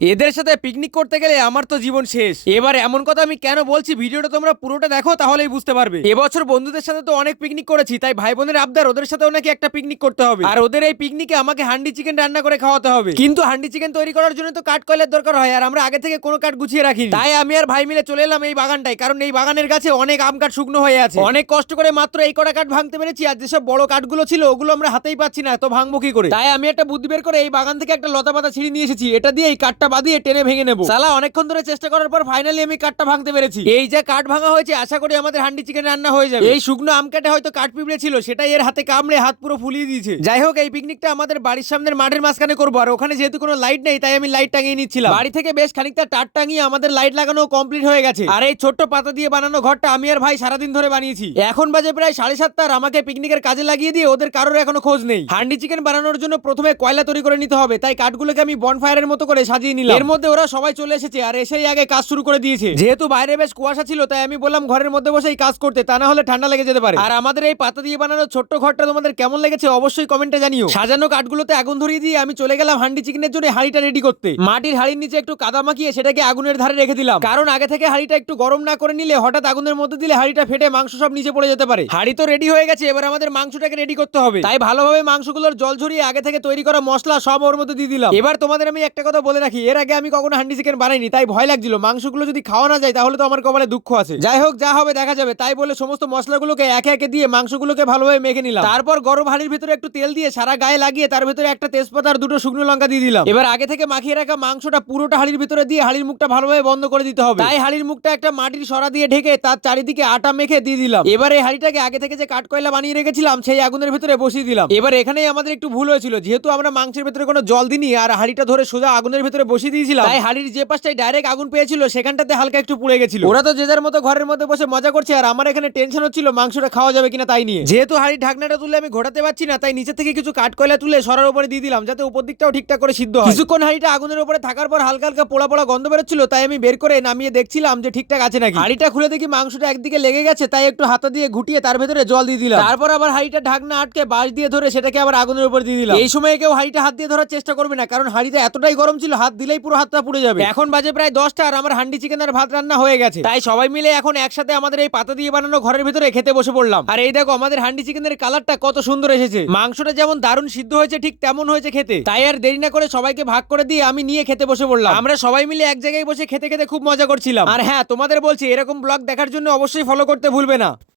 এদের সাথে পিকনিক করতে গেলে আমার তো জীবন শেষ। এবার এমন কথা আমি কেন বলছি, ভিডিওটা তোমরা পুরোটা দেখো তাহলেই বুঝতে পারবে। এবছর বন্ধুদের সাথে তো অনেক পিকনিক করেছি, তাই ভাই বোনের আবদার ওদের সাথেও নাকি একটা পিকনিক করতে হবে। আর ওদের এই পিকনিকে আমাকে হান্ডি চিকেন রান্না করে খাওয়াতে হবে। কিন্তু হান্ডি চিকেন তৈরি করার জন্য তো কাঠ কয়লার দরকার হয়, আর আমরা আগে থেকে কোনো কাঠ গুছিয়ে রাখিনি। তাই আমি আর ভাই মিলে চলে এলাম এই বাগানটায়, কারণ এই বাগানের কাছে অনেক আম কাঠ শুকনো হয়ে আছে। অনেক কষ্ট করে মাত্র এই কটা কাঠ ভাঙতে পেরেছি, আর যেসব বড় কাঠগুলো ছিল ওগুলো আমরা হাতেই পাচ্ছি না, তো ভাঙবো কি করে? তাই আমি একটা বুদ্ধি বের করে এই বাগান থেকে একটা লতা পাতা ছিঁড়ে নিয়ে এসেছি, এটা দিয়ে এই কাঠটা বাঁধিয়ে টেনে ভেঙে নেবো। সালা অনেকক্ষণ ধরে চেষ্টা করার পর ফাইনালি আমি কাঠটা ভাঙতে পেরেছি। এই যে কাঠ ভাঙা হয়েছে, আশা করি আমাদের হান্ডি চিকেন রান্না হয়ে যাবে। এই শুকনো আম কাটে হয়তো কাঠ পিঁপড়ে ছিল, সেটাই এর হাতে কামড়ে হাত পুরো ফুলিয়ে দিয়েছে। যাই হোক, এই পিকনিকটা আমাদের বাড়ির সামনের মাঠের মাঝখানে করবো, আর ওখানে যেহেতু কোনো লাইট নেই তাই আমি লাইট টাঙিয়ে নিচ্ছিলাম। বাড়ি থেকে বেশ খানিকটা টাট টাঙিয়ে আমাদের লাইট লাগানো কমপ্লিট হয়ে গেছে। আর এই ছোট্ট পাতা দিয়ে বানানো ঘরটা আমি আর ভাই সারাদিন ধরে বানিয়েছি। এখন বাজে প্রায় 7:30, আর আমাকে পিকনিকের কাজে লাগিয়ে দিয়ে ওদের কারোর এখনো খোঁজ নেই। হান্ডি চিকেন বানানোর জন্য প্রথমে কয়লা তৈরি করে নিতে হবে, তাই কাঠগুলোকে আমি বনফায়ারের মতো করে সাজিয়ে নিলাম। এর মধ্যে ওরা সবাই চলে এসেছে, আর এসেই আগে কাজ শুরু করে দিয়েছে। যেহেতু বাইরে বেশ কুয়াশা ছিল, তাই আমি বললাম ঘরের মধ্যে বসেই কাজ করতে, তা না হলে ঠান্ডা লেগে যেতে পারে। আর আমাদের এই পাতা দিয়ে বানানো ছোট্ট ঘরটা তোমাদের কেমন লেগেছে অবশ্যই কমেন্টে জানিও। সাজানো কাঠগুলোতে আগুন ধরিয়ে দিয়ে আমি চলে গেলাম হান্ডি চিকেনের জন্য হাঁড়িটা রেডি করতে। মাটির হাঁড়ির নিচে একটু কাদা মাখিয়ে সেটাকে আগুনের ধারে রেখে দিলাম, কারণ আগে থেকে হাঁড়িটা একটু গরম না করে নিলে হঠাৎ আগুনের মধ্যে দিলে হাঁড়িটা ফেটে মাংস সব নিচে পড়ে যেতে পারে। হাঁড়ি তো রেডি হয়ে গেছে, এবার আমাদের মাংসটাকে রেডি করতে হবে। তাই ভালোভাবে মাংসগুলোর জল ঝরিয়ে আগে থেকে তৈরি করা মশলা সব ওর মধ্যে দিয়ে দিলাম। এবার তোমাদের আমি একটা কথা বলে রাখি, এর আগে আমি কখনো হান্ডি চিকেন বানাইনি, তাই ভয় লাগছিল মাংসগুলো যদি খাওয়া না যায় তাহলে তো আমার কপালে দুঃখ আছে। যাই হোক, যা হবে দেখা যাবে। তাই বলে সমস্ত মশলাগুলোকে একে একে দিয়ে মাংসগুলোকে ভালোভাবে মেখে নিলাম। তারপর গরম হাঁড়ির ভিতরে একটু তেল দিয়ে সারা গায়ে লাগিয়ে তার ভিতরে একটা তেজপাতা আর দুটো শুকনো লঙ্কা দিয়ে দিলাম। এবার আগে থেকে মাখিয়ে রাখা মাংসটা পুরোটা হাঁড়ির ভিতরে দিয়ে হাঁড়ির মুখটা ভালোভাবে বন্ধ করে দিতে হবে। তাই হাঁড়ির মুখটা একটা মাটির সরা দিয়ে ঢেকে তার চারিদিকে আটা মেখে দিয়ে দিলাম। এবার এই হাঁড়িটাকে আগে থেকে যে কাঠকয়লা বানিয়ে রেখেছিলাম সেই আগুনের ভিতরে বসিয়ে দিলাম। এবার এখানেই আমাদের একটু ভুল হয়েছিল, যেহেতু আমরা মাংসের ভিতরে কোনো জল দিইনি আর হাঁড়িটা ধরে সোজা আগুনের ভিতরে বসিয়ে দিয়েছিলাম, তাই হাঁড়ির যে পাশটায় ডাইরেক্ট আগুন পেয়েছিল সেখানটাতে হালকা একটু পুড়ে গেছিল। ওরা তো যে যার মতো ঘরের মধ্যে বসে মজা করছে, আর আমার এখানে টেনশন হচ্ছিল মাংসটা খাওয়া যাবে কিনা তাই নিয়ে। যেহেতু হাঁড়ির ঢাকনাটা তুলে আমি ঘোরাতে পারছি না, তাই নিচে থেকে কিছু কাঠকয়লা তুলে সরার উপরে দিয়ে দিলাম, যাতে উপর দিকটাও ঠিকঠাক করে সিদ্ধ হয়। কিছুক্ষণ হাঁড়িটা আগুনের উপরে থাকার পর হালকা হালকা পোড়া পোড়া গন্ধ বেরোচ্ছিল, তাই আমি বের করে নামিয়ে দেখছিলাম যে ঠিকঠাক আছে নাকি। হাঁড়িটা খুলে দেখি মাংসটা একদিকে লেগে গেছে, তাই একটু হাতা দিয়ে ঘুটিয়ে তার ভেতরে জল দিয়ে দিলাম। তারপর আবার হাঁড়িটা ঢাকনা আটকে বাঁশ দিয়ে ধরে সেটাকে আবার আগুনের উপর দিয়ে দিলাম। এই সময় কেউ হাঁড়িটা হাত দিয়ে ধরার চেষ্টা করবে না, কারণ হাঁড়িটা এতটাই গরম ছিল হাত দিলেই পুরো হাতটা পুড়ে যাবে। এখন বাজে প্রায় 10টা, আর আমার হান্ডি চিকেন আর ভাত রান্না হয়ে গেছে। তাই সবাই মিলে এখন একসাথে আমাদের এই পাতা দিয়ে বানানো ঘরের ভিতরে খেতে বসে পড়লাম। আর এই দেখো আমাদের হান্ডি চিকেনের কালারটা কত সুন্দর এসেছে। মাংসটা যেমন দারুণ সিদ্ধ হয়েছে ঠিক তেমন হয়েছে খেতে। তাই আর দেরি না করে সবাইকে ভাগ করে দিয়ে আমি নিয়ে খেতে বসে পড়লাম। আমরা সবাই মিলে এক জায়গায় বসে খেতে খেতে খুব মজা করছিলাম। আর হ্যাঁ, তোমাদের বলছি এরকম ব্লগ দেখার জন্য অবশ্যই ফলো করতে ভুলবে না।